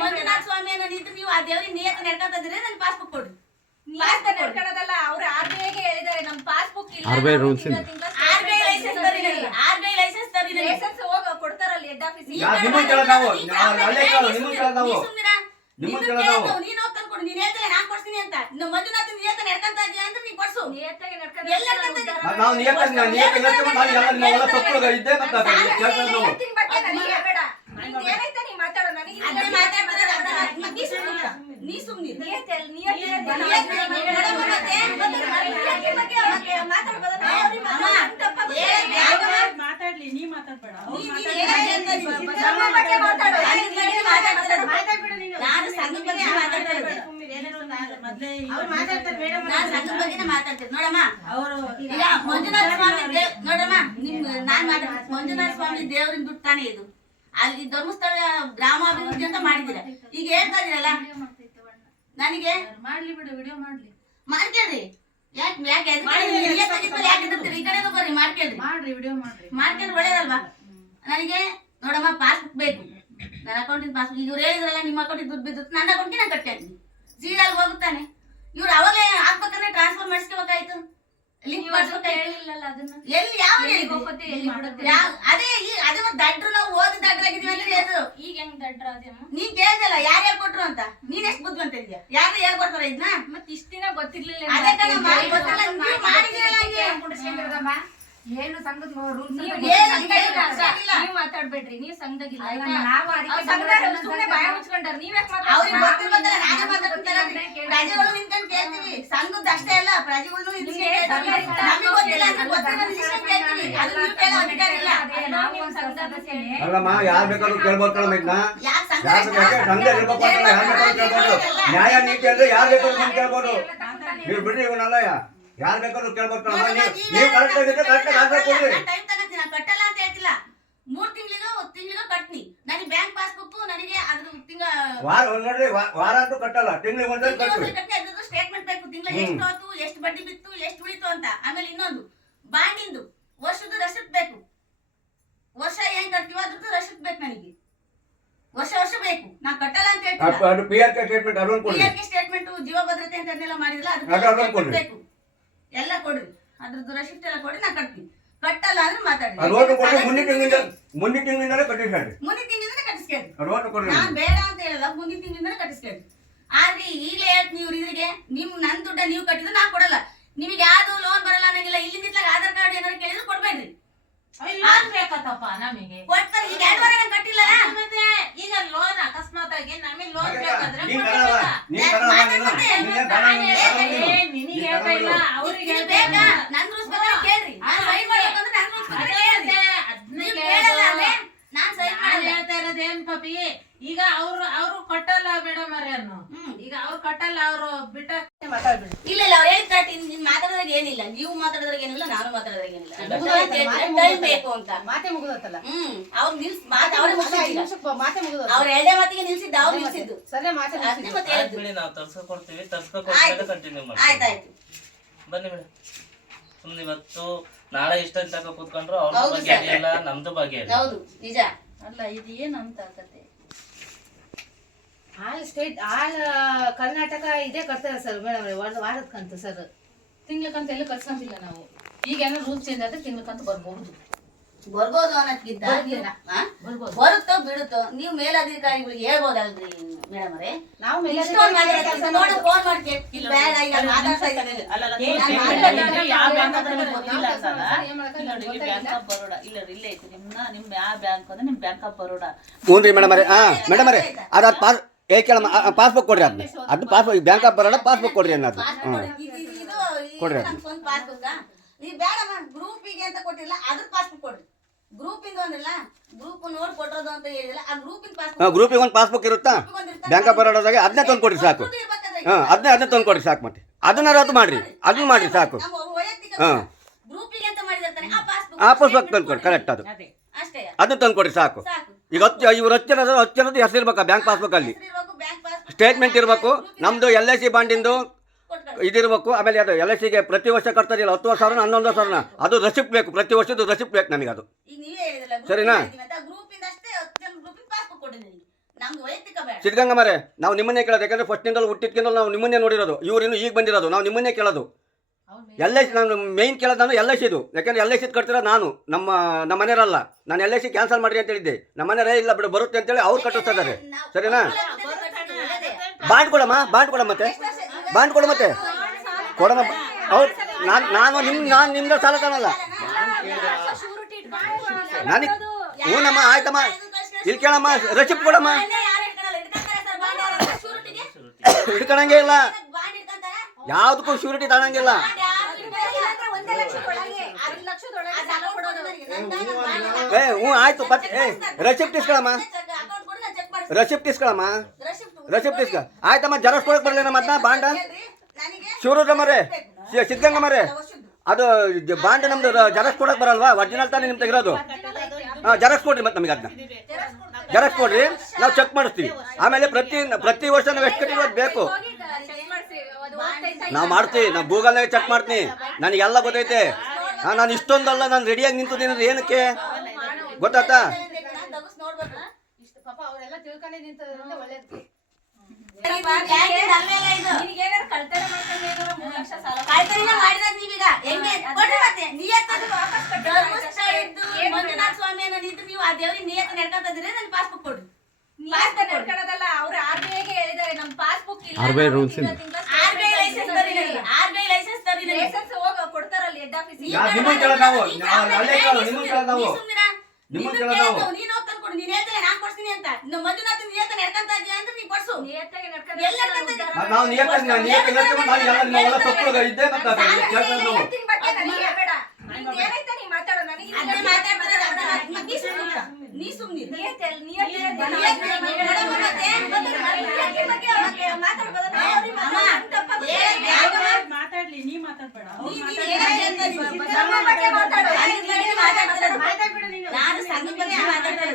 ಮಂಜುನಾಥ ಸ್ವಾಮಿ ಅನ್ನೋ ನಿಂತು ನೀವು ಆ ದೇವ್ರಿಗೆ ನಿಯತ್ತು ನಡ್ಕೊಂತಿದ್ರೆ ನನ್ ಪಾಸ್ಬುಕ್ ಕೊಡ್ರಿ. ನೀವಂತ ನಡ್ಕೊಳೋದಲ್ಲ ಅವ್ರು ಆರ್ ಬಿ ಐಗೆ ಹೇಳಿದ್ದಾರೆ ನಮ್ ಪಾಸ್ಬುಕ್ ಇಲ್ಲ. ಆರ್ ಬಿ ಐ ಲೈಸೆನ್ಸ್ ತರಿ. ಆರ್ ಬಿ ಐ ಲೈಸೆನ್ಸ್ ತರಿ ಲೈಸೆನ್ಸ್ ಹೋಗ ಕೊಡ್ತಾರಲ್ಲ ಹೆಡ್ ಆಫೀಸ್ ಯಾ, ನಿಮ್ಮನ್ನ ಕೇಳೋದು ನಾವು. ನಿಮ್ಮನ್ನ ಕೇಳೋದು ನಾವು. ನಿಮ್ಮನ್ನ ಕೇಳೋದು ನಾವು. ನೀನ್ ತಂದ್ಕೊಡು ನೀನ್ ಹೇಳ್ತಾರೆ ನಾನ್ ಕೊಡ್ತೀನಿ ಅಂತ ಇನ್ನು ನೀ ನಿಯತ್ತ ನಡ್ಕಂತ ಇದೀಯ ಅಂದ್ರೆ ನೀ ಕೊಡ್ಸು ನಿಯತ್ತಾಗಿ ಎಲ್ಲಿ ಎಲ್ಲ ಇದ್ದೀಯ? ನಾವು- ನಾವು ನಿಯತ ನಿಯತ ಇಲ್ಲಕ್ಕೆ ನಾವು ಎಲ್ಲ ಸೊಪ್ಪು ಇದ್ದೇ ಗೊತ್ತಾಗ ಕೇಳ್ತಾರೆ ನಾವು ನಿಯತ್ತಿನ ಬಗ್ಗೆ ನನಗೆ ಹೇಳ್ಬೇಡ. ನಿಂದ್ ಏನೈತೆ ನೀ ಮಾತಾಡು ನನಗೆ ಇಲ್ಲ. ಅದೇ ಮಾತಾಡ್ತಿರೋದು ಅರ್ಥ ಆಯ್ತು. ನೀ ಸುಮ್ನಿರು. ನೀ ಸುಮ್ನಿರು. ನಿಯತ್ತು ಎಲ್ಲಿ- ನಿಯತ್ತು ಎಲ್ಲಿ- ನಿಯತ್ತು ನಿಯತ್ತು ನೋಡಮ್ಮ ಮತ್ತೆ. ಮತ್ತೆ ನಿಯತ್ತಿನ ಬಗ್ಗೆ ಮತ್ತೆ ಮಾತಾಡ್ಬೋದಾ? ನಾವು ಅವ್ರಿಗೆ ಅಮ್ಮ, ಮಾತಾಡೋದು ತಪ್ಪಾಗುತ್ತೆ. ಏ, ಯಾಕಮ್ಮ? ಮಾತಾಡ್ಲಿ ನೀ ಮಾತಾಡ್ಬೇಡ ನೀ- ನೀನ್ ಏನ್ ಹೇಳ್ತಾ ಇದೀನಿ? ನಮ್ಮ ಬಗ್ಗೆ ಮಾತಾಡು. ಸಂಘದ ಬಗ್ಗೆ ಮಾತಾಡ್ತಿರೋದು. ಮಾತಾಡ್ಬೇಡ ನೀನು ನಾನು ಸಂಘದ ಬಗ್ಗೆ ಮಾತಾಡ್ತಿರೋದು. ಮೊದ್ಲೇ ಅವ್ರು ಮಾತಾಡ್ತಾರೆ ಮೇಡಮ್ ನಾನ್ ಸಂಘದ ಬಗ್ಗೆನೇ ಮಾತಾಡ್ತೀನಿ ನೋಡಮ್ಮ ಅವರು ಈಗ ಮಂಜುನಾಥ ಸ್ವಾಮಿ ನೋಡಮ್ಮ ನಿಮ್ ನಾನ್ ಮಾತಾಡ್ತೀನಿ ಮಂಜುನಾಥ ಸ್ವಾಮಿ ದೇವರಿನ ದುಡ್ಡು ತಾನೇ ಇದು. ಅಲ್ಲಿ ಧರ್ಮಸ್ಥಳ ಗ್ರಾಮಾಭಿವೃದ್ಧಿ ಅಂತ ಮಾಡಿದಿರ ಈಗ ಹೇಳ್ತಾ ಇದೀರಲ್ಲ? ನನಗೆ? ಮಾಡ್ಲಿ ಬಿಡು ವಿಡಿಯೋ ಮಾಡ್ಲಿ. ಮಾಡ್ಕೇಳ್ರಿ. ಯಾಕೆ ಯಾಕೆ ಯಾಕೆ? ಈ ಕಡೆಗೂ ಬರ್ರಿ ಮಾಡ್ಕೇಳ್ರಿ. ಮಾಡ್ರಿ ವಿಡಿಯೋ ಮಾಡ್ರಿ. ಮಾಡ್ಕೊಂಡ್ರೆ ಒಳ್ಳೇದಲ್ವಾ? ನನಗೆ ನೋಡಮ್ಮ ಪಾಸ್ಬುಕ್ ಬೇಕು. ನನ್ನ ಅಕೌಂಟಿನ ಪಾಸ್ಬುಕ್ ಇವ್ರು ಹೇಳಿದ್ರಲ್ಲ ನಿಮ್ಮ ಅಕೌಂಟಿಗೆ ದುಡ್ಡು ಬಿದ್ದು ನನ್ನ ಅಕೌಂಟಿಗೆ ನಾನು ಕಟ್ಟಿ ಹಾಕ್ತೀನಿ ಹೋಗುತ್ತಾನೆ ಇವ್ರು ಅವಾಗಲೇ ಹಾಕ್ಬೇಕಂದ್ರೆ ಟ್ರಾನ್ಸ್ಫರ್ ಮಾಡಿಸ್ಕೋಬೇಕಾಯ್ತು. ಲಿಂಕ್ ಮಾಡಿಸ್ಬೇಕಾಯ್ತು. ಹೇಳಿಲ್ಲಲ್ಲ ಅದನ್ನ? ಎಲ್ಲಿ ಯಾವ ಹೋಗುತ್ತೆ, ಅದೇ ಈ ಅದೇ ದಡ್ರು ನಾವು ಓದಿ ದಡ್ರಾಗಿದೀವಿ ಅಂದ್ರೆ ಅದು ಈಗ ಹೆಂಗ್ ದಡ್ರಾದೇಮ್ಮ ನೀನ್ ಕೇಳ್ದಲ್ಲ ಯಾರು ಹೇಳ್ಕೊಟ್ರು ಅಂತ? ನೀನ್ ಎಷ್ಟು ಬುದ್ಧಿವಂತ ಇದೆಯಾ ಯಾರು ಹೇಳ್ಕೊಡ್ತಾರ ಇದನ್ನ ಮತ್ತೆ ಇಷ್ಟ ದಿನ ಗೊತ್ತಿರ್ಲಿಲ್ಲ ಅದೇ ಕಣಮ್ಮ, ಗೊತ್ತಿಲ್ಲ, ಹಂಗೆ. ಏನು ಸಂಘದ ರೂಲ್ಸ್ ನೀವು ಮಾತಾಡ್ಬೇಡ್ರಿ ನೀವು ಸಂಘದಾಗಿಲ್ಲ ನಾವು ಮುಚ್ಕೊಂಡಾರ ನೀವ್ಯಾಕ್ ಪ್ರಜೆಗಳು ನಿಂತ್ಕೊಂಡು ಕೇಳ್ತೀವಿ ಸಂಘದ ಅಷ್ಟೇ ಅಲ್ಲ ಪ್ರಜೆಗಳು ಅಲ್ಲಮ್ಮ ಯಾರು ಬೇಕಾದ್ರೂ ಕೇಳ್ಬೋದು ಕಣಮ್ಮ ಇದನ್ನ ಯಾಕೆ ಸಂಘ ಯಾರು ಬೇಕಾದ್ರೆ ಸಂಘ ಇರ್ಬೇಕು ಯಾರು ಬೇಕಾದ್ರೂ ಕೇಳ್ಬೋದು. ನ್ಯಾಯ ನೀತಿ ಅಂದ್ರೆ ಯಾರು ಬೇಕಾದ್ರೂ ಬಂದು ಕೇಳ್ಬೋದು. ನೀವು ಬಿಡ್ರಿ ಇವನಲ್ಲ ಯಾರು ಬೇಕಾದ್ರೂ ಕೇಳ್ಬೇಕು ನೀವು ಕರೆಕ್ಟ್ ಆಗಿದ್ರೆ ಕರೆಕ್ಟ್ ಕೊಡ್ರಿ ಟೈಮ್ ತಗತ್ತೀನಿ ನಾನು ಕಟ್ಟಲ್ಲ ಅಂತ ಹೇಳ್ತಿಲ್ಲ. ಮೂರ್ ತಿಂಗಳಿಗೋ ತಿಂಗಳಿಗೋ ಕಟ್ನಿ. ನನಗೆ ಬ್ಯಾಂಕ್ ಪಾಸ್ಬುಕ್ ನನಗೆ ಅದ್ರ ತಿಂಗಳ ವಾರ ನೋಡ್ರಿ ವಾರ ಅಂತೂ ಕಟ್ಟಲ್ಲ ತಿಂಗಳಿಗೆ ಒಂದ್ಸಲ ಕಟ್ಟಿ ಅದ್ರದ್ದು ಸ್ಟೇಟ್ಮೆಂಟ್ ಬೇಕು. ತಿಂಗಳ. ಎಷ್ಟು ಆಯ್ತು ಎಷ್ಟು ಬಡ್ಡಿ ಬಿತ್ತು ಎಷ್ಟು ಉಳಿತು ಅಂತ. ಆಮೇಲೆ ಇನ್ನೊಂದು ಬಾಂಡಿಂದು ವರ್ಷದ ರಸೀಟ್ ಬೇಕು. ವರ್ಷ ಏನ್ ಕಟ್ತೀವೋ ಅದ್ರದ್ದು ರಸೀಟ್ ಬೇಕು ನನಗೆ. ವರ್ಷ ವರ್ಷ ಬೇಕು. ನಾ ಕಟ್ಟಲ್ಲ ಅಂತ ಹೇಳ್ತೀನಿ ಪಿ ಆರ್ ಕೆ ಸ್ಟೇಟ್ಮೆಂಟ್ ಅದೊಂದು ಕೊಡ್ರಿ. ಪಿ ಸ್ಟೇಟ್ಮೆಂಟ್ ಜೀವ ಭದ್ರತೆ ಅಂತ ಅದನ್ನೆಲ್ಲ ಮಾಡಿದ್ರಲ್ಲ ಅದು ಅದೊಂದು ಬೇಕು. ಎಲ್ಲ ಕೊಡಿ. ಅದ್ರದ್ದು ರಸೀಟ್ ಎಲ್ಲ ಕೊಡಿ ನಾ ಕಟ್ತೀನಿ. ಕಟ್ಟಲ್ಲ ಅಂದ್ರೆ ಮಾತಾಡಿ ಓಟು ಕೊಡ್ರಿ ಮುಂದಿನ ತಿಂಗಳಿಂದ ಮುಂದಿನ ತಿಂಗಳಿಂದಲೇ ಕಟ್ಟಿಸ್ಯಾಡ್ರಿ ಮುಂದಿನ ತಿಂಗಳಿಂದ ಕಟ್ಟಿಸ್ಕೇಳಿ ಕೊಡ್ರಿ. ನಾನ್ ಬೇಡ ಅಂತ ಹೇಳಲ್ಲ ಮುಂದಿನ ತಿಂಗಳಿಂದ ಕಟ್ಟಿಸ್ಕೇಳಿ ಆದ್ರೆ ಈಗಲೇ ಹೇಳ್ತೀನಿ ನೀವು ಇದ್ರಿಗೆ ನಿಮ್ ನನ್ ದುಡ್ಡ ನೀವು ಕಟ್ಟಿದ್ರೆ ನಾ ಕೊಡಲ್ಲ. ನಿಮಗೆ ಯಾವ್ದು ಲೋನ್ ಬರಲ್ಲ ಅನ್ನಂಗಿಲ್ಲ. ಇಲ್ಲಿ ಆಧಾರ್ ಕಾರ್ಡ್ ಏನಾದ್ರು ಕೇಳಿದ್ರು ಕೊಡ್ಬೇಡ್ರಿ. ಬೇಕತ್ತಪ್ಪ ನಮಗೆ. ಕೊಡ್ತಾರೆ. ಈಗ ಎರಡು ವಾರ ಕಟ್ಟಿಲ್ಲ. ಮತ್ತೆ ಈಗ ಲೋನ್ ಅಕಸ್ಮಾತ್ ಆಗಿ ನಮಗೆ ಲೋನ್ ಬೇಕಾದ್ರೆ ಏನ್ ಪಾಪಿ? ಈಗ ಅವ್ರು ಅವ್ರು ಕಟ್ಟಲ್ಲ ಮೇಡಮ್ ಅವ್ರೇನು. ಈಗ ಅವ್ರು ಕಟ್ಟಲ್ಲ ಅವ್ರು ಬಿಟ್ಟ ಇಲ್ಲ ಇಲ್ಲ ಅವ್ರು ಹೇಳಿದ ಕರೆಕ್ಟ್ ನಿಮ್ ಮಾತಾಡೋದಾಗ ಏನಿಲ್ಲ ನೀವು ಮಾತಾಡೋದ್ರಾಗ ಏನಿಲ್ಲ ನಾನು ಮಾತಾಡೋದಾಗ ಏನಿಲ್ಲ. ಟೈಮ್ ಬೇಕು ಅಂತ. ಮಾತೆ ಮುಗಿದತ್ತಲ್ಲ? ಹ್ಮ್ ಅವ್ರು ನಿಲ್ಸ್ ಮಾತು ಅವ್ರೇ ಮುಗಿಸಿಲ್ಲ ಮಾತೆ ಮುಗಿದ ಅವ್ರ ಎರಡೇ ಮಾತಿಗೆ ನಿಲ್ಸಿದ್ದು ಅವ್ರು ನಿಲ್ಸಿದ್ದು. ಸರಿ ಮಾತೆ ಅದನ್ನೇ ಮತ್ತೆ ಹೇಳಿದ್ದು ಬಿಡಿ ನಾವು ಕಂಟಿನ್ಯೂ ಮಾಡಿ ಆಯ್ತಾಯ್ತು ಬನ್ನಿ ಮೇಡಮ್ ಸುಮ್ನೆ ಇವತ್ತು ನಾಳೆ ಇಷ್ಟ ಕೂತ್ಕೊಂಡ್ರು ಅವ್ರ ಬಗ್ಗೆ ಸರ್. ಅಲ್ಲ ನಮ್ದು ಬಗ್ಗೆ ಹೌದು ನಿಜ. ಅಲ್ಲ ಇದು ಏನಂತ ಕತೆ? ಆಲ್ ಸ್ಟೇಟ್ ಆಲ್ ಕರ್ನಾಟಕ ಇದೇ ಕಟ್ತಾರೆ ಸರ್ ಮೇಡಮ್ ವಾರದ ಕಂತು ಸರ್. ತಿಂಗ್ಳಕ್ಕಂತ ಎಲ್ಲೂ ನಾವು ಈಗ ಏನೋ ರೂಲ್ ಚೇಂಜ್ ಆದ್ರೆ ತಿಂಗ್ಳಕ್ಕಂತ ಬರ್ಬಹುದು ಬರ್ಬೋದು ಅನ್ನೋದ್ಕಿಂತ ಆ? ಬರ್ಬೋದು ಬರುತ್ತೋ ಬಿಡುತ್ತೋ ನೀವು ಮೇಲಧಿಕಾರಿಗಳಿಗೆ ಹೇಳ್ಬೋದಲ್ರಿ ಮೇಡಮ್ ಅವರೇ ನಾವು ಮೇಲೆ ಇಷ್ಟೊಂದು ನೋಡಿ ಫೋನ್ ಮಾಡಿ ಕೇಳ್ತೀನಿ. ಬೇಡ ಈಗ ಮಾತಾಡ್ತಾ ಇದ್ದೀನಿ ಯಾವ ಬ್ಯಾಂಕ್ ಅಂತ ನಿಮ್ಗೆ ಗೊತ್ತಿಲ್ಲ ಅಂತಲ್ಲ ಸರ್ ಏನ್ ಮಾಡಕ್ಕೆ ಇಲ್ಲ ನೋಡಿ ಬ್ಯಾಂಕ್ ಆಫ್ ಬರೋಡ ಇಲ್ಲ ರೀ, ಇಲ್ಲೇ ಐತಿ ನಿಮ್ನ ನಿಮ್ ಯಾವ ಬ್ಯಾಂಕ್ ಅಂದ್ರೆ ನಿಮ್ ಬ್ಯಾಂಕ್ ಆಫ್ ಬರೋಡ ಹ್ಞೂ ರೀ ಮೇಡಮ್ ಅರೇ ಹಾಂ ಮೇಡಮ್ ಅರೇ ಅದು ಅದು ಪಾಸ್ ಏ ಕೇಳಮ್ಮ ಪಾಸ್ಬುಕ್ ಕೊಡ್ರಿ ಅದನ್ನ ಅದು passbook bank of Baroda passbook ಕೊಡ್ರಿ ಅನ್ನೋದು ಹ್ಞೂ ಕೊಡ್ರಿ. ನಮ್ ಸ್ವಂತ ಪಾಸ್ಬುಕ್ ಈ ಬೇಡ ಗ್ರೂಪಿಗೆ ಅಂತ ಕೊಟ್ಟಿಲ್ಲ ಅದ್ರ ಪಾಸ್ಬುಕ್ ಕೊಡ್ರಿ. ಗ್ರೂಪ್ ಇಂದ ಒಂದಿಲ್ಲ ಗ್ರೂಪ್ ನೋಡಿ ಕೊಟ್ಟರೋದು ಅಂತ ಹೇಳಿಲ್ಲ ಆ ಗ್ರೂಪಿನ ಪಾಸ್ಬುಕ್ ಗ್ರೂಪಿಗೆ ಒಂದು ಪಾಸ್ಬುಕ್ ಇರುತ್ತಾ? ಬ್ಯಾಂಕ್ ಆಫ್ ಬರೋಡಾದಾಗ ಅದನ್ನೇ ತಂದು ಕೊಡ್ರಿ ಸಾಕು. ಹಾಂ ಅದನ್ನೇ ಅದನ್ನೇ ತಂದು ಕೊಡ್ರಿ ಸಾಕು ಮತ್ತೆ. ಅದನ್ನ ಅದು ಮಾಡ್ರಿ ಅದನ್ನ ಮಾಡ್ರಿ. ಸಾಕು. ಹಾ. ಗ್ರೂಪಿಗೆ ಅಂತ ಮಾಡಿರ್ತಾನೆ ಆ ಪಾಸ್ಬುಕ್ ಆ ಪುಸ್ತಕ ತಂದು ಕೊಡಿ ಕರೆಕ್ಟ್ ಅದು. ಅದನ್ನ ತಂದು ಕೊಡಿ ಸಾಕು. ಈಗ ಹತ್ತು ಇವ್ರು ಹೆಸರು ಇರ್ಬೇಕಾ ಬ್ಯಾಂಕ್ ಪಾಸ್ಬುಕ್ ಅಲ್ಲಿ. ಹೆಸ್ರು ಇರ್ಬೇಕು, ಬ್ಯಾಂಕ್ ಪಾಸ್ಬುಕ್ ಸ್ಟೇಟ್ಮೆಂಟ್ ಇರಬೇಕು. ನಮ್ಮದು ಎಲ್ ಐ ಸಿ ಬಾಂಡಿಂದು ಇದಿರ್ಬೇಕು ಆಮೇಲೆ ಅದು ಎಲ್ ಐ ಸಿಗೆ ಪ್ರತಿ ವರ್ಷ ಕಟ್ತಾರಿಲ್ಲ ಹತ್ತು ವರ್ಷ ಸಾವಿರ ಹನ್ನೊಂದು ಸಾವಿರನ ಅದು ರಸಿಪ್ಟ್ ಬೇಕು ಪ್ರತಿ ವರ್ಷದ್ದು ರಸಿಪ್ಟ್ ಬೇಕು ನನಗೆ ಅದು. ಸರಿನಾ? ಸಿದ್ಧಗಂಗಾ ಮರೆ ನಾವು ನಿಮ್ಮನ್ನೇ ಕೇಳೋದು ಯಾಕಂದ್ರೆ ಫಸ್ಟಿಂದಲೂ ಹುಟ್ಟಿದ್ಕಿಂತ ನಾವು ನಿಮ್ಮನ್ನೇ ನೋಡಿರೋದು. ಇವ್ರು ಇನ್ನು ಈಗ ಬಂದಿರೋದು ನಾವು ನಿಮ್ಮನ್ನೇ ಕೇಳೋದು. ಎಲ್ ಐ ಸಿ ನಾನು ಮೇಯ್ನ್ ಕೇಳೋದು ನಾನು ಎಲ್ ಐ ಸಿದು ಯಾಕಂದ್ರೆ ಎಲ್ ಐ ಸಿ ಕಟ್ತಿರೋ ನಾನು ನಮ್ಮ ನಮ್ಮ ಮನೆಯವರಲ್ಲ. ನಾನು ಎಲ್ ಐ ಸಿ ಕ್ಯಾನ್ಸಲ್ ಮಾಡಿ ಅಂತ ಹೇಳಿದ್ದೆ. ನಮ್ಮ ಮನೆಯವರೇ ಇಲ್ಲ ಬಿಡು ಬರುತ್ತೆ ಅಂತೇಳಿ ಅವ್ರು ಕಟ್ಟಿಸ್ತಾ ಇದ್ದಾರೆ. ಸರಿನಾ? ಬಾಂಡ್ ಕೊಡಮ್ಮ ಬಾಂಡ್ ಕೊಡಮ್ಮ ಮತ್ತೆ. ಬಾಂಡ್ ಕೊಡು ಮತ್ತೆ. ಕೊಡೋಣ. ಹೌದು, ನಾನು ನಾನು ನಿಮ್ಮ ನಾನು ನಿಮ್ದ ಸಾಲ ತಾನಲ್ಲ. ನನಗೆ ಹ್ಞೂನಮ್ಮ ಆಯ್ತಮ್ಮ. ಇಲ್ಲಿ ಕೇಳಮ್ಮ ರಸೀಪ್ ಕೊಡಮ್ಮ. ಹಿಡ್ಕೊಳಂಗೆ ಇಲ್ಲ. ಯಾವುದಕ್ಕೂ ಶ್ಯೂರಿಟಿ ಕೊಡೋದು ಏ, ಹ್ಞೂ, ಆಯ್ತು ಪತ್ ಏ ರೆಸಿಪ್ಟ್ ಇಸ್ಕೊಳಮ್ಮ. ರೆಸಿಪ್ಟ್ ಇಸ್ಕೊಳಮ್ಮ. ರೆಸಿಪ್ಟ್ ಇಸ್ಕ. ಆಯ್ತಮ್ಮ ಜೆರಾಕ್ಸ್ ಕೊಡಕ್ಕೆ ಬರಲಿಲ್ಲ ಮತ್ತೆ ಬಾಂಡ? ಶಿವರುದ್ರ ಮರೆ ಸಿದ್ಧಗಂಗಾ ಮರೆ. ಅದು ಬಾಂಡ ಬಾಂಡ್ ನಮ್ದು ಜರಸ್ ಕೊಡಕ್ ಬರಲ್ವಾ? ಒರಿಜಿನಲ್ ತಾನೇ ನಿಮ್ಗೆ ತೆಗಿರೋದು ಹಾಂ ಜೆರಾಕ್ಸ್ ಕೊಡ್ರಿ ಮತ್ತೆ ನಮಗೆ ಅದನ್ನ ಜರಸ್ ಕೊಡ್ರಿ, ನಾವು ಚೆಕ್ ಮಾಡಿಸ್ತೀವಿ. ಆಮೇಲೆ ಪ್ರತಿ ಪ್ರತಿ ವರ್ಷ ನಾವು ಎಷ್ಟು ಅದು ಬೇಕು. ಅದು ನಾವು ಮಾಡ್ತೀವಿ, ನಾವು ಗೂಗಲ್ನಾಗ ಚೆಕ್ ಮಾಡ್ತೀನಿ. ನನಗೆಲ್ಲ ಗೊತ್ತೈತೆ. ನಾನು ಇಷ್ಟೊಂದಲ್ಲ, ನಾನು ರೆಡಿಯಾಗಿ ನಿಂತಿದ್ದೀನಿ ಏನಕ್ಕೆ? ಗೊತ್ತಾಯ್ತಾ? ಇಷ್ಟು ಪಾಪ ಅವರೆಲ್ಲ ತಿಳ್ಕೊಂಡೇ ನಿಂತದ್ರಿಂದ ಒಳ್ಳೇದು ನಿನಗೇನಾರು ಕಳ್ತನ ಮಾಡ್ಕೊಂಡು ಮೂರು ಲಕ್ಷ ಸಾಲ ನೀವೀಗ. ಹೆಂಗೆ? ಕೊಡ್ರಿ ಮತ್ತೆ. ನಿಯತ್ತದು ವಾಪಸ್ ಕೊಟ್ಟು ಧರ್ಮಸ್ಥಳ ಇದ್ದು ಮಂಜುನಾಥ ಸ್ವಾಮಿ ಅನ್ನೋ ನಿಂತು ನೀವು ಆ ದೇವ್ರಿಗೆ ನಿಯತ್ತು ನಡ್ಕೊಂತ ಇದ್ರೆ ನನ್ ಪಾಸ್ಬುಕ್ ನೀ ಪಾಸ್ ನಡ್ಕೊಳ್ಳೋದಲ್ಲ ಅವ್ರು ಆರ್ ಬಿ ಐಗೆ ಹೇಳಿದ್ದಾರೆ ನಮ್ ಪಾಸ್ಬುಕ್ ಇಲ್ಲ RBI rules ಇದೆ. ಆರ್ ಬಿ ಐ ಲೈಸೆನ್ಸ್ ತರಿ ನನಗೆ ಆರ್ ಬಿ ಐ ಲೈಸೆನ್ಸ್ ತರಿ ನನಗೆ ಲೈಸೆನ್ಸ್ ಹೋಗ ಕೊಡ್ತಾರಲ್ಲ ಹೆಡ್ ಆಫೀಸ್ ನಾವು. ನೀನ್ ತಂದ್ಕೊಡು ನೀನ್ ನಾನ್ ಕೊಡ್ತೀನಿ ಅಂತ ಇನ್ನು ಮಂಜುನಾಥ್ ನಿಯತ್ತ ನಡ್ಕಂತ ಇದೀಯ ಅಂದ್ರೆ ನೀ ಕೊಡ್ಸು ನಿಯತ್ತಾಗಿ ಎಲ್ಲ ನಡ್ಕೊಂತ ಇದೀಯ? ಮತ್ತೆ ನಾವು ನಿಯತ್ತಾಗಿ ನಾವು ನಿಯತ್ತಾಗಿ ಹೇಳ್ತೀವಿ, ನಾವು ಎಲ್ಲ ನಾವೆಲ್ಲ ತಪ್ಪುಗಳು ಇದ್ದೇ ನಾವು. ನನಗೆ ಹೇಳ್ಬೇಡ ನೀ ಮಾತಾಡೋ ನನಗೆ ಮಾತಾಡ್ತಾರೆ. ನೀ ಸುಮ್ನಿರು. ನೀ ಸುಮ್ನಿರು. ನೋಡಮ್ಮ ಮತ್ತೆ. ಬಗ್ಗೆ ಅವ್ರಿಗೆ ಮಾತಾಡ್ಬೋದಲ್ಲ? ಅವ್ರಿಗೆ. ಏ, ಮಾತಾಡ್ಲಿ ನೀ ಮಾತಾಡ್ಬೇಡ ನೀ- ನೀನ್ ಏನಾಯ್ತು ಅಂತ ನೀನು? ಧರ್ಮ ಬಗ್ಗೆ ಮಾತಾಡು. ಸಂಘದ ಬಗ್ಗೆ ಮಾತಾಡ್ತಾರೆ.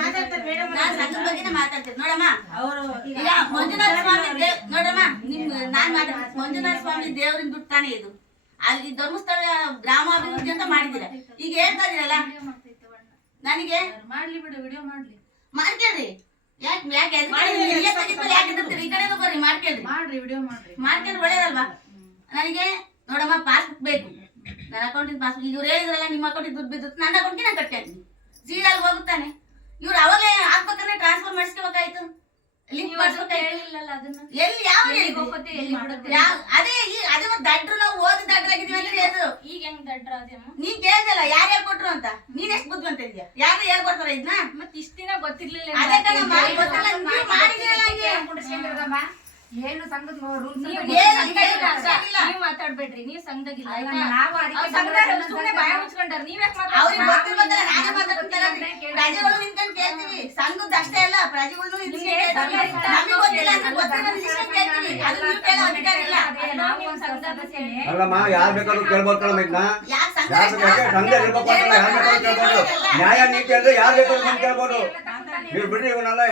ಮಾತಾಡ್ತಾರೆ ನಾನು ಸಂಘದ. ನಾನ್ ಬಗ್ಗೆನೇ ಮಾತಾಡ್ತೀನಿ. ನೋಡಮ್ಮ ಅವರು ಈಗ ಮಂಜುನಾಥ ಸ್ವಾಮಿ ದೇವ್ ನೋಡಮ್ಮ ನಿಮ್ ನಾನ್ ಮಾತಾಡ್ತೀನಿ. ಮಂಜುನಾಥ ಸ್ವಾಮಿ ದೇವರಿನ ದುಡ್ಡು ತಾನೇ ಇದು. ಅಲ್ಲಿ ಧರ್ಮಸ್ಥಳ ಗ್ರಾಮಾಭಿವೃದ್ಧಿ ಅಂತ ಮಾಡಿದಿರ ಈಗ ಹೇಳ್ತಾ ಇದೀರಲ್ಲ? ನನಗೆ? ಮಾಡ್ಲಿ ಬಿಡು ವಿಡಿಯೋ ಮಾಡ್ಲಿ. ಮಾಡ್ಕೇಳ್ರಿ. ಯಾಕೆ ಯಾಕೆ ಯಾಕೆ? ಈ ಕಡೆ ಬರ್ರಿ ಮಾಡ್ಕೇಳ್ರಿ. ಮಾಡ್ರಿ ವಿಡಿಯೋ ಮಾಡ್ರಿ. ಮಾಡ್ಕೊಂಡು ಒಳ್ಳೇದಲ್ವಾ? ನನಗೆ ನೋಡಮ್ಮ ಪಾಸ್ಬುಕ್ ಬೇಕು. ನನ್ನ ಅಕೌಂಟಿನ ಪಾಸ್ಬುಕ್ ಇವ್ರು ಹೇಳಿದ್ರಲ್ಲ ನಿಮ್ಮ ಅಕೌಂಟಿಗೆ ದುಡ್ಡು ಬಿದ್ದು ನನ್ನ ಅಕೌಂಟ್ಗೆ ನಾನು ಕಟ್ಟಿ ಜೀರಾಗಿ ಹೋಗುತ್ತಾನೆ. ಇವ್ರು ಅವಾಗಲೇ ಹಾಕ್ಬೇಕಂದ್ರೆ ಟ್ರಾನ್ಸ್ಫರ್ ಮಾಡಿಸ್ಕೋಬೇಕಾಯ್ತು. ಲಿಂಕ್ ಅದನ್ನ? ಎಲ್ಲಿ ಯಾವ ಅದೇ ಈ ಅದೇ ಮತ್ತೆ ದಡ್ರು ನಾವು ಓದಿ ದಡ್ರಾಗಿದೀವಿ ಅಂದ್ರೆ ಅದು ಈಗ ಹೆಂಗ್ ದಡ್ರ ನೀನ್ ಕೇಳ್ದಲ್ಲ ಯಾರು ಹೇಳ್ಕೊಟ್ರು ಅಂತ? ನೀನ್ ಎಷ್ಟು ಬುದ್ಧಿವಂತ ಇದೆಯಾ ಯಾರು ಹೇಳ್ಕೊಡ್ತಾರ ಇದನ್ನ ಮತ್ತೆ ಇಷ್ಟ ದಿನ ಗೊತ್ತಿರ್ಲಿಲ್ಲ ಅದೇ ಕಣಮ್ಮ, ಗೊತ್ತಿಲ್ಲ, ಹಂಗೆ. ಏನು ಸಂಘದ ರೂಲ್ಸ್ ನೀವು ಮಾತಾಡ್ಬೇಡ್ರಿ ನೀವು ಸಂಘದಾಗಿಲ್ಲ ನಾವು ಸುಮ್ನೆ ಬಾಯಿ ಮುಚ್ಕೊಂಡಾರ ನೀವ್ಯಾಕ್ ಅವ್ರಿಗೆ ಮಾತಾಡ್ತೀರಾ? ಗೊತ್ತಿರ್ಬೇಕಲ್ಲ ನಾನೇ ಮಾತಾಡ್ತಾರಲ್ರಿ ಪ್ರಜೆಗಳು ನಿಂತ್ಕೊಂಡು ಕೇಳ್ತೀವಿ ಸಂಘದ ಅಷ್ಟೇ ಅಲ್ಲ ಪ್ರಜೆಗಳು ನಮಗೆ ಗೊತ್ತಿಲ್ಲ ಕೇಳ್ತೀವಿ ಅದು ನೀವು ಕೇಳೋ ಅಧಿಕಾರ ಇಲ್ಲ. ನಾವು. ಅಲ್ಲಮ್ಮ ಯಾರ್ ಬೇಕಾದ್ರೂ ಕೇಳ್ಬೋದು ಸಂಘ ಯಾರು ಇರ್ಬೇಕು ಬೇಕಾದ್ರೂ ಕೇಳ್ಬೋದು. ನ್ಯಾಯ ನೀತಿ ಅಂದ್ರೆ ಯಾರು ಬೇಕಾದ್ರೂ ಬಂದು ಕೇಳ್ಬೋದು. ನೀವು ಬಿಡ್ರಿ ಇವನಲ್ಲ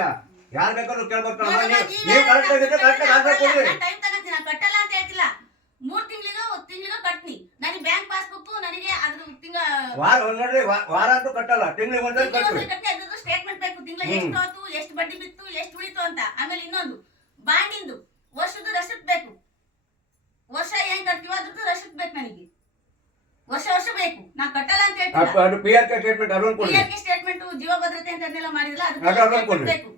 ಯಾರು ಬೇಕಾದ್ರೂ ಕೇಳ್ಬೇಕು ಕಣಮ್ಮ ನೀವು ನೀವು ಕರೆಕ್ಟ್ ಆಗಿದ್ರೆ ಕರೆಕ್ಟ್ ಆನ್ಸರ್ ಕೊಡ್ರಿ ಟೈಮ್ ತಗತ್ತೀನಿ ನಾನು ಕಟ್ಟಲ್ಲ ಅಂತ ಹೇಳ್ತಿಲ್ಲ. ಮೂರ್ ತಿಂಗಳಿಗೋ ತಿಂಗಳಿಗೋ ಕಟ್ನಿ. ನನಗೆ ಬ್ಯಾಂಕ್ ಪಾಸ್ಬುಕ್ ನನಗೆ ಅದ್ರ ತಿಂಗ ವಾರ ನೋಡ್ರಿ ವಾರ ಅಂತೂ ಕಟ್ಟಲ್ಲ. ತಿಂಗಳಿಗೆ ಸ್ಟೇಟ್ಮೆಂಟ್ ಬೇಕು. ತಿಂಗಳ. ಎಷ್ಟು ಹೋತು ಎಷ್ಟು ಬಡ್ಡಿ ಬಿತ್ತು ಎಷ್ಟು ಉಳಿತು ಅಂತ. ಆಮೇಲೆ ಇನ್ನೊಂದು ಬಾಂಡಿಂದು. ವರ್ಷದ ರಸೀದ್ ಬೇಕು. ವರ್ಷ ಏನ್ ಕಟ್ತೀವೋ ಅದ್ರದ್ದು ರಸೀದ್ ಬೇಕು ನನಗೆ. ವರ್ಷ ವರ್ಷ ಬೇಕು. ನಾ ಕಟ್ಟಲ್ಲ ಅಂತ ಹೇಳ್ತಿಲ್ಲ. ಅದು ಪಿ ಆರ್ ಕೆ ಸ್ಟೇಟ್ಮೆಂಟ್ ಅದೊಂದು ಸ್ಟೇಟ್ಮೆಂಟ್ ಜೀವ ಭದ್ರತೆ ಅಂತ ಅದನ್ನೆಲ್ಲ ಮಾಡಿದ್ರಲ್ಲ ಅದು ಬೇಕು.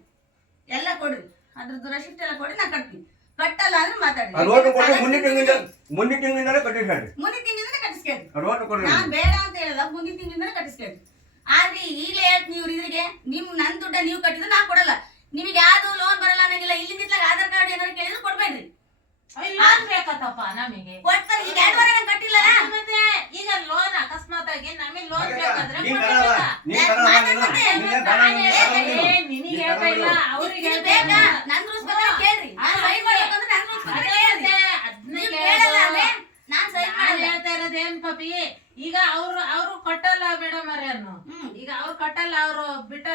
ಅದ್ರದ್ದು ರಶೀಟ್ ಎಲ್ಲ ಕೊಡಿ ನಾ ಕಟ್ತೀನಿ. ಕಟ್ಟಲ್ಲ ಅಂದ್ರೆ ಮಾತಾಡಿ ಓಟು ಕೊಡ್ರಿ ಮುಂದಿನ ತಿಂಗಳಿಂದ ಮುಂದಿನ ತಿಂಗಳಿಂದಲೇ ಕಟ್ಟಿಸ್ರಿ ಮುಂದಿನ ತಿಂಗಳಿಂದ ಕಟ್ಟಿಸ್ಕೇಳಿ ಓಟು ಕೊಡ್ರಿ. ನಾನ್ ಬೇಡ ಅಂತ ಹೇಳಲ್ಲ ಮುಂದಿನ ತಿಂಗಳಿಂದ ಕಟ್ಟಿಸ್ಕೇಳಿ ಆದ್ರೆ ಈ ಲೇಟ್ ನೀವು ಇದ್ರಿಗೆ? ನಿಮ್ ನನ್ ದುಡ್ಡ ನೀವು ಕಟ್ಟಿದ್ರೆ ನಾ ಕೊಡಲ್ಲ. ನಿಮಗೆ ಯಾವ್ದು ಲೋನ್ ಬರಲ್ಲ ಅನ್ನಂಗಿಲ್ಲ. ಇಲ್ಲಿ ನಿಂತಾಗ ಆಧಾರ್ ಕಾರ್ಡ್ ಏನಾದ್ರು ಕೇಳಿದ್ರು ಕೊಡ್ಬೇಡ್ರಿ. ಲೋನ್ ಬೇಕತ್ತಪ್ಪ ನಮಗೆ. ಕೊಡ್ತಾರೆ ಈಗ ಎರಡುವರೆ ವಾರ ಕಟ್ಟಿಲ್ಲ ಮತ್ತೆ ಈಗ ಲೋನ್ ಅಕಸ್ಮಾತ್ ಆಗಿ ನಮಗೆ ಲೋನ್ ಬೇಕಾದ್ರೆ ಹೇಳ್ತಾ ಪಾಪಿ? ಈಗ ಅವ್ರು ಅವ್ರು ಕಟ್ಟಲ್ಲ ಮೇಡಮ್ ಅವ್ರೇನು ಹ್ಮ್. ಈಗ ಅವ್ರು ಕಟ್ಟಲ್ಲ ಅವ್ರು ಬಿಟ್ಟ